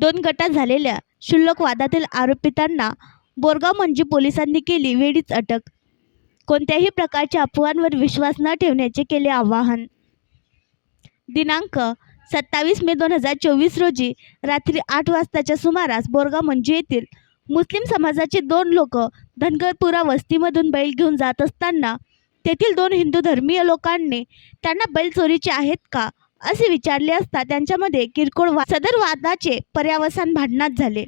दोन गटात झालेल्या क्षुल्लक वादातील आरोपितांना बोरगाव मंजू पोलिसांनी केली वेळीच अटक. कोणत्याही प्रकारच्या अफवांवर विश्वास न ठेवण्याचे केले आवाहन. दिनांक 27 मे 2024 रोजी रात्री 8 वाजताच्या सुमारास बोरगाव मंजू येथील मुस्लिम समाजाचे दोन लोक धनगरपुरा वस्तीमधून बैल घेऊन जात असताना तेथील दोन हिंदू धर्मीय लोकांनी त्यांना बैल चोरीचे आहेत का असे विचारले असता त्यांच्यामध्ये किरकोळ सदर वादाचे पर्यावसान भांडणात झाले.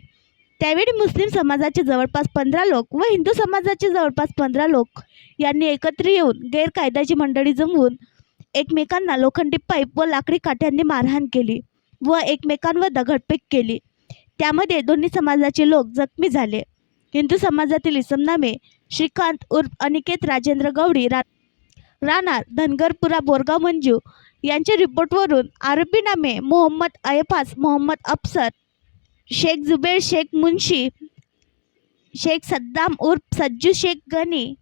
त्यावेळी मुस्लिम समाजाचे जवळपास 15 लोक व हिंदू समाजाचे जवळपास 15 लोक यांनी एकत्र येऊन गैरकायद्याची मंडळी जमवून एकमेकांना लोखंडी पाईप व लाकडी काठ्यांनी मारहाण केली व एकमेकांवर दगडफेक केली. त्यामध्ये दोन्ही समाजाचे लोक जखमी झाले. हिंदू समाजातील इसमनामे श्रीकांत उर्फ अनिकेत राजेंद्र गवडी राहणार धनगरपुरा बोरगाव मंजू यांच्या रिपोर्टवरून आरोपी नामे मोहम्मद अयफाज मोहम्मद अफसर, शेख जुबेर शेख मुन्शी, शेख सद्दाम उर्फ सज्जू शेख गनी,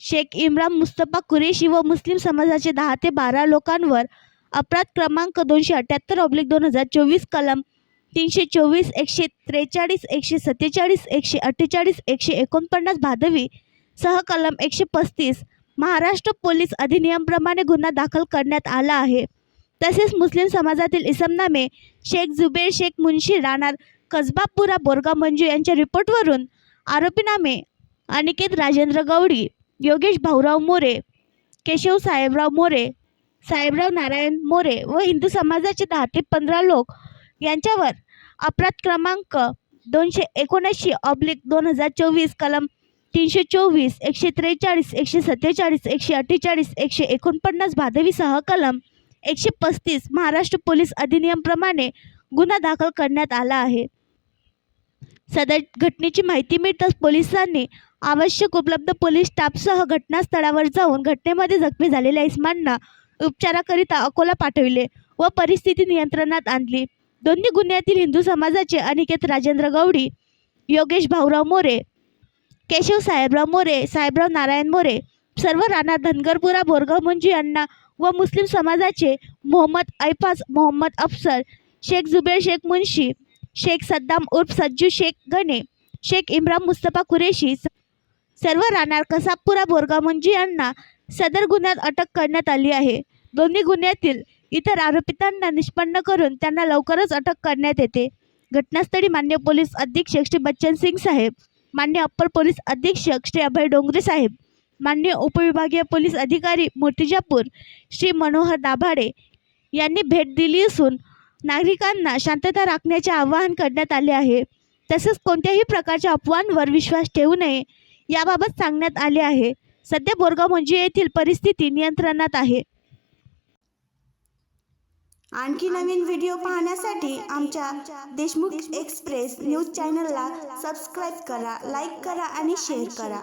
शेख इम्रान मुस्तफा कुरेशी व मुस्लिम समाजाचे 10 ते 12 लोकांवर अपराध क्रमांक 278/2024 कलम 324, 143, 147, 148, 149 भादवी सह कलम 135 महाराष्ट्र पोलीस अधिनियमप्रमाणे गुन्हा दाखल करण्यात आला आहे. तसेच मुस्लिम समाजातील इसमनामे शेख जुबेर शेख मुन्शी राहणार कसबापुरा बोरगाव मंजू यांच्या रिपोर्टवरून आरोपीनामे अनिकेत राजेंद्र गवडी, योगेश भाऊराव मोरे, केशव साहेबराव मोरे, साहेबराव नारायण मोरे व हिंदू समाजाचे 10 ते 15 लोक यांच्यावर अपराध क्रमांक 279/2024 कलम 324, 143, 147, 148, 149 भादवी सह कलम 135 महाराष्ट्र पोलीस अधिनियमप्रमाणे गुन्हा दाखल करण्यात आला आहे. सदर घटनेची माहिती मिळताच पोलिसांनी आवश्यक उपलब्ध पोलीस स्टाफसह घटनास्थळावर जाऊन घटनेमध्ये जखमी झालेल्या इसमांना उपचाराकरिता अकोला पाठविले व परिस्थिती नियंत्रणात आणली. दोन्ही गुन्ह्यातील हिंदू समाजाचे अनिकेत राजेंद्र गवडी, योगेश भाऊराव मोरे, केशव साहेबराव मोरे, साहेबराव नारायण मोरे सर्व राहणार धनगरपुरा बोरगाव मंजू यांना व मुस्लिम समाजाचे मोहम्मद अयफाज मोहम्मद अफसर, शेख जुबेर शेख मुन्शी, शेख सद्दाम उर्फ सज्जू शेख गणे, शेख इम्रान मुस्तफा कुरेशी सर्व राहणार कसाबपुरा बोरगाव मंजू यांना सदर गुन्ह्यात अटक करण्यात आली आहे. दोन्ही गुन्ह्यातील इतर आरोपितांना निष्पन्न करून त्यांना लवकरच अटक करण्यात येते. घटनास्थळी मान्य पोलीस अधीक्षक श्री बच्चन सिंग साहेब, मान्य अप्पर पोलीस अधीक्षक श्री अभय डोंगरे साहेब, मान्य उपविभागीय पोलीस अधिकारी मूर्तिजापूर श्री मनोहर दाभाडे यांनी भेट दिली असून नागरिकांना शांतता राखण्याचे आवाहन करण्यात आले आहे. तसेच कोणत्याही प्रकारच्या अफवांवर विश्वास ठेवू नये याबाबत सांगण्यात आले आहे. सध्या बोरगाव मंजू येथील परिस्थिती नियंत्रणात आहे. आणखी नवीन व्हिडिओ पाहण्यासाठी आमच्या देशमुख एक्सप्रेस न्यूज चॅनलला सबस्क्राईब करा, लाईक करा आणि शेअर करा.